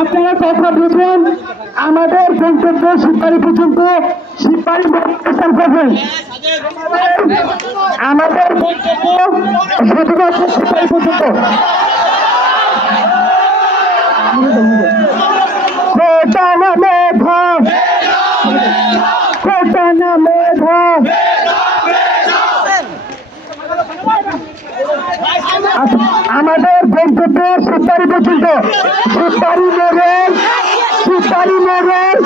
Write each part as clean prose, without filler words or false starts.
আপনারা কথা বুঝুন, আমাদের গন্তব্য শিববাড়ি পর্যন্ত। শিববাড়ি করবেন, আমাদের গন্তব্য শুধুমাত্র শিববাড়ি পর্যন্ত। কোটা না মেধা, কোটা না মেধা, আমাদের গন্তব্য শিববাড়ি পর্যন্ত। শিববাড়ি মোড়ের, শিববাড়ি মোড়ের,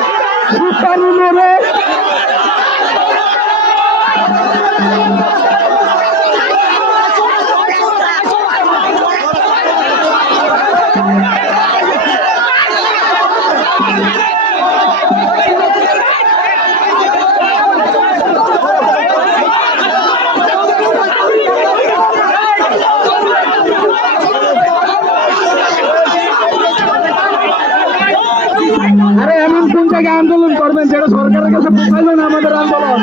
শিববাড়ি মোড়ের। আরে এমন কোন জায়গায় আন্দোলন করবেন যেটা সরকারের কাছে পৌঁছাইল না আমাদের আন্দোলন?